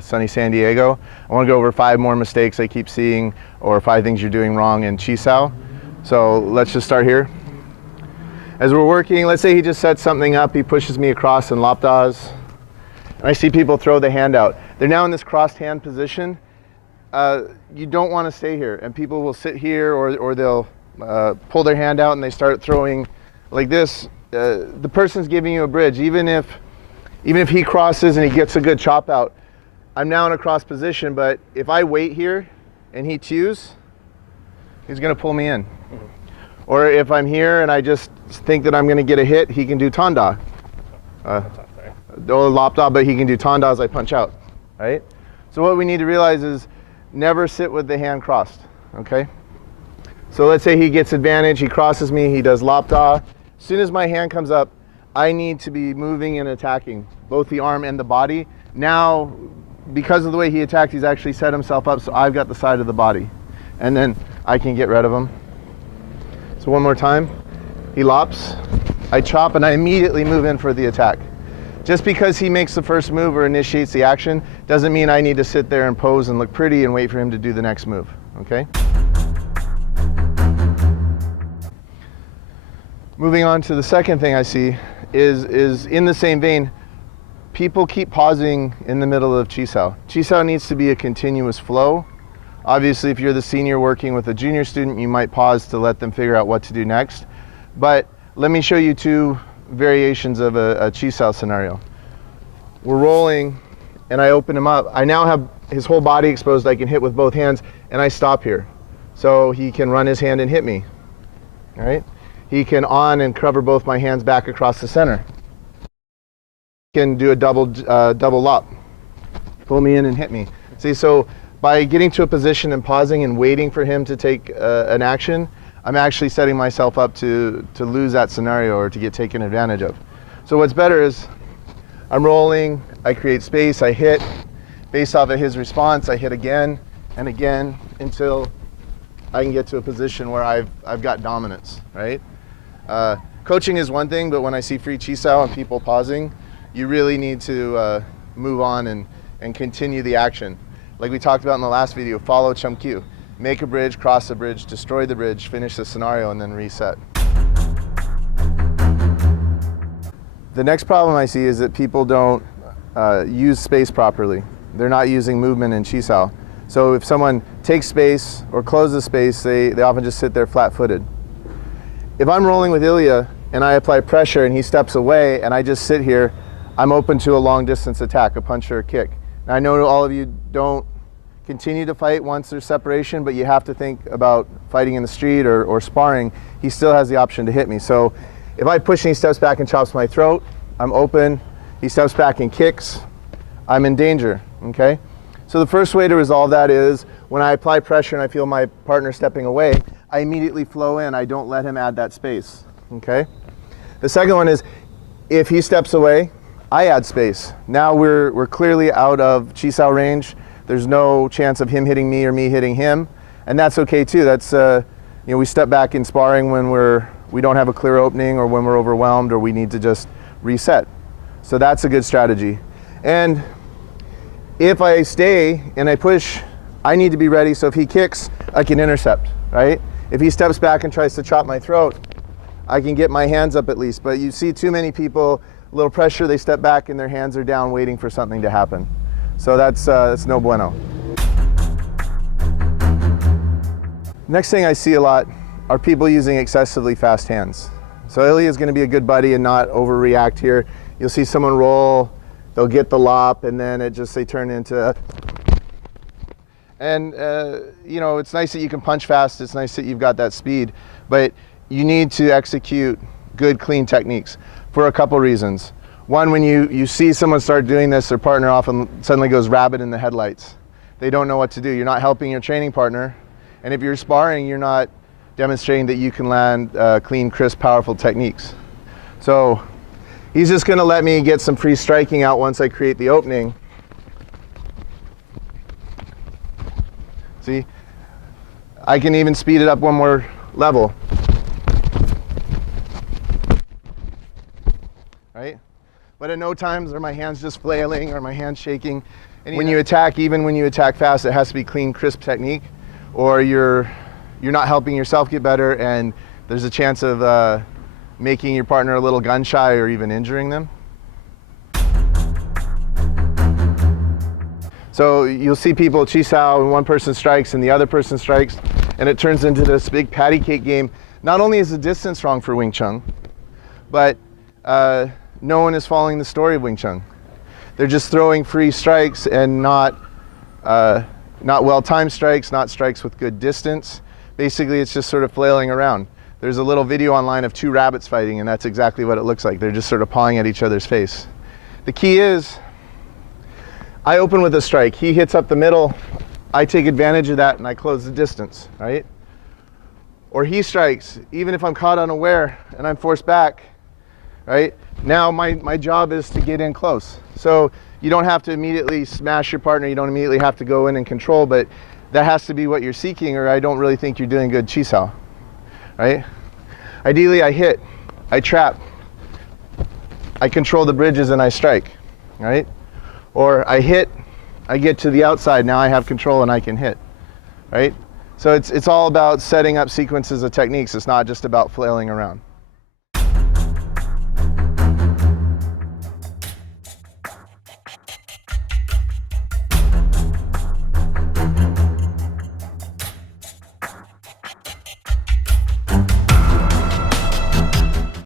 Sunny San Diego. I want to go over 5 more mistakes I keep seeing, or 5 things you're doing wrong in Chi Sao. So let's just start here. As we're working, let's say he just sets something up, he pushes me across in lapdas, and I see people throw the hand out. They're now in this crossed hand position. You don't want to stay here, and people will sit here, or they'll pull their hand out and they start throwing like this. The person's giving you a bridge. Even if he crosses and he gets a good chop out, I'm now in a cross position, but if I wait here and he chews, he's going to pull me in. Or if I'm here and I just think that I'm going to get a hit, he can do tanda. Lopda, but he can do tanda as I punch out, right? So what we need to realize is never sit with the hand crossed, okay? So let's say he gets advantage, he crosses me, he does lopda. As soon as my hand comes up, I need to be moving and attacking both the arm and the body. Now, because of the way he attacked, he's actually set himself up so I've got the side of the body. And then I can get rid of him. So one more time. He lops, I chop, and I immediately move in for the attack. Just because he makes the first move or initiates the action doesn't mean I need to sit there and pose and look pretty and wait for him to do the next move, okay? Moving on to the second thing I see is in the same vein, people keep pausing in the middle of Chi Sao. Chi Sao needs to be a continuous flow. Obviously, if you're the senior working with a junior student, you might pause to let them figure out what to do next. But let me show you 2 variations of a Chi Sao scenario. We're rolling, and I open him up. I now have his whole body exposed. I can hit with both hands, and I stop here. So he can run his hand and hit me, all right? He can on and cover both my hands back across the center. Can do a double lop, pull me in and hit me. See, so by getting to a position and pausing and waiting for him to take an action, I'm actually setting myself up to lose that scenario or to get taken advantage of. So what's better is I'm rolling, I create space, I hit, based off of his response, I hit again and again until I can get to a position where I've got dominance, right? Coaching is one thing, but when I see free Chi Sao and people pausing, you really need to move on and continue the action. Like we talked about in the last video, follow Chum Q. Make a bridge, cross the bridge, destroy the bridge, finish the scenario, and then reset. The next problem I see is that people don't use space properly. They're not using movement in Chi Sao. So if someone takes space or closes space, they often just sit there flat-footed. If I'm rolling with Ilya and I apply pressure and he steps away and I just sit here, I'm open to a long distance attack, a punch or a kick. Now, I know all of you don't continue to fight once there's separation, but you have to think about fighting in the street or sparring. He still has the option to hit me. So if I push and he steps back and chops my throat, I'm open. He steps back and kicks, I'm in danger, okay? So the first way to resolve that is when I apply pressure and I feel my partner stepping away, I immediately flow in. I don't let him add that space, okay? The second one is if he steps away, I add space. Now we're clearly out of Chi Sao range. There's no chance of him hitting me or me hitting him, and that's okay too. That's we step back in sparring when we don't have a clear opening or when we're overwhelmed or we need to just reset. So that's a good strategy. And if I stay and I push, I need to be ready. So if he kicks, I can intercept, right? If he steps back and tries to chop my throat, I can get my hands up at least. But you see too many people, a little pressure, they step back and their hands are down waiting for something to happen. So that's no bueno. Next thing I see a lot are people using excessively fast hands. So Ilya is going to be a good buddy and not overreact here. You'll see someone roll, they'll get the lop, and then they turn into. And it's nice that you can punch fast. It's nice that you've got that speed, but you need to execute good, clean techniques for a couple reasons. One, when you see someone start doing this, their partner often suddenly goes rabbit in the headlights. They don't know what to do. You're not helping your training partner. And if you're sparring, you're not demonstrating that you can land clean, crisp, powerful techniques. So he's just going to let me get some free striking out once I create the opening. See, I can even speed it up one more level. Right? But at no times are my hands just flailing or my hands shaking. And when you attack, even when you attack fast, it has to be clean, crisp technique, or you're not helping yourself get better, and there's a chance of making your partner a little gun shy or even injuring them. So you'll see people Chi Sao and one person strikes and the other person strikes, and it turns into this big patty cake game. Not only is the distance wrong for Wing Chun, but no one is following the story of Wing Chun. They're just throwing free strikes and not well-timed strikes, not strikes with good distance. Basically, it's just sort of flailing around. There's a little video online of two rabbits fighting, and that's exactly what it looks like. They're just sort of pawing at each other's face. The key is, I open with a strike. He hits up the middle. I take advantage of that, and I close the distance, right? Or he strikes, even if I'm caught unaware and I'm forced back, right? Now my job is to get in close. So you don't have to immediately smash your partner. You don't immediately have to go in and control, but that has to be what you're seeking, or I don't really think you're doing good Chi Sao, right? Ideally, I hit, I trap, I control the bridges, and I strike, right? Or I hit, I get to the outside, now I have control and I can hit, right? So it's all about setting up sequences of techniques. It's not just about flailing around.